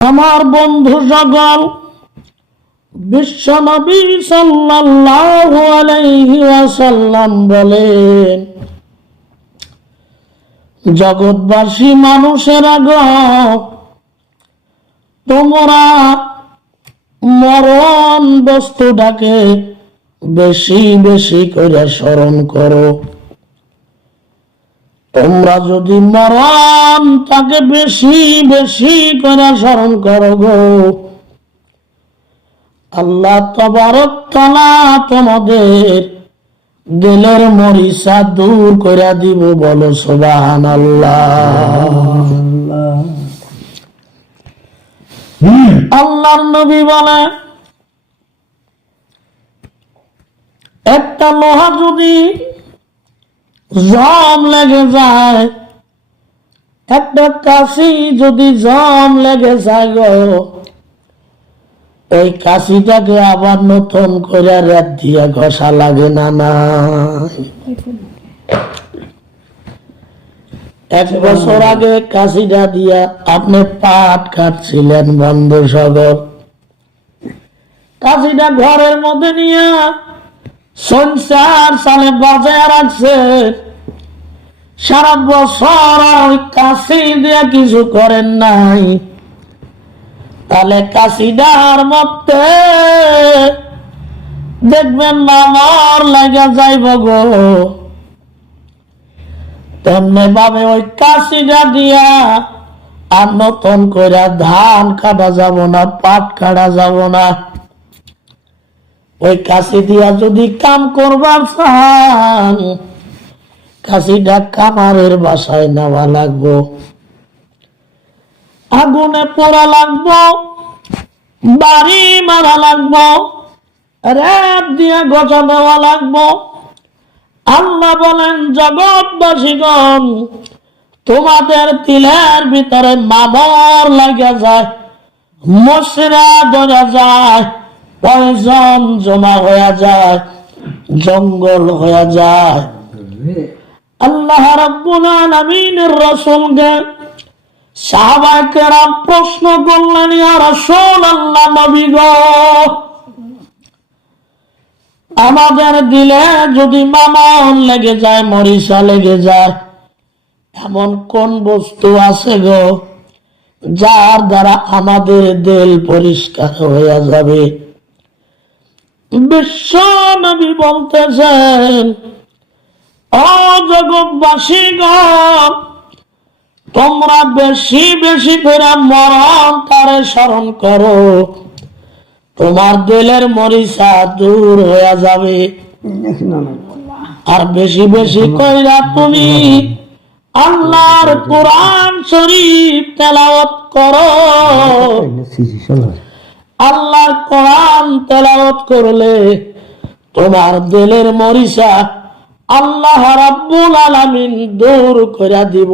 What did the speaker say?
আমার বন্ধু সকল, বিশ্বনবী সাল্লাল্লাহু আলাইহি ওয়াসাল্লাম বলেন, জগৎবাসী মানুষেরা গো, তোমরা মরণ বস্তুটাকে বেশি বেশি করে স্মরণ করো। তোমরা যদি মরণ তাকে বেশি বেশি করে স্মরণ করো গো, আল্লাহ তাবারক তাআলা তোমাদের দিলের মরিচা দূর করে দিব। বলো সুবহানাল্লাহ। আল্লাহর নবী বলে, একটা লোহা যদি জম লেগে যায়, একটা কাশি যদি জম লেগে যায় গো, ওই কাশিটাকে আবার নতুন করে রেত দিয়ে ঘষা লাগে না? না, 1 বছর আগে কাশিটা দিয়া আপনি পাট কাটছিলেন বন্ধু সকল, কাশিটা ঘরের মধ্যে নিয়ে সংসার সালে বাজায় রাখছে, সারা বছর ওই কাশি দিয়ে কিছু করেন নাই, তাহলে কাশিটার মধ্যে দেখবেন মামর লাগা যাইব গো। তেমনি ভাবে ওই কাশিটা দিয়া আর নতুন করে ধান কাটা যাব না, পাট কাটা যাব না। ওই কাশি দিয়া যদি কাম করবার চান, কাশিটা কামারের বাসায় নেওয়া লাগবো, আগুনে পোড়া লাগবো, বাড়ি মারা লাগবো, রেপ দিয়ে গজা দেওয়া লাগবো। আল্লাহ বলেন, জগৎবাসীগণ, তোমাদের তিলের ভিতরে মামর লাগা যায়, মশরা ধরা যায়, পয়জন জমা হয়ে যায়, জঙ্গল হয়ে যায়। আল্লাহ রাব্বুল আলামিনের রাসূলকে সাহাবায়ে কেরাম প্রশ্ন করলেন, ইয়া রাসূলুল্লাহ, নবী গো, আমাদের দিলে যদি মামন লেগে যায়, মরিচা লেগে যায়, এমন কোন বস্তু আছে গো যার দ্বারা আমাদের দিল পরিষ্কার হয়ে যাবে? বিশ্ব নবী বলতেছেন, ও জগৎবাসীগণ, তোমরা বেশি বেশি করে মরণ তারে স্মরণ করো, তোমার দিলের মরিচা দূর হয়ে যাবে। আর বেশি বেশি কইরা তুমি আল্লাহর কোরআন শরীফ তেলাওয়াত করো। আল্লাহর কোরআন তেলাওয়াত করলে তোমার দিলের মরিচা আল্লাহ রাব্বুল আলামিন দূর করে দিব।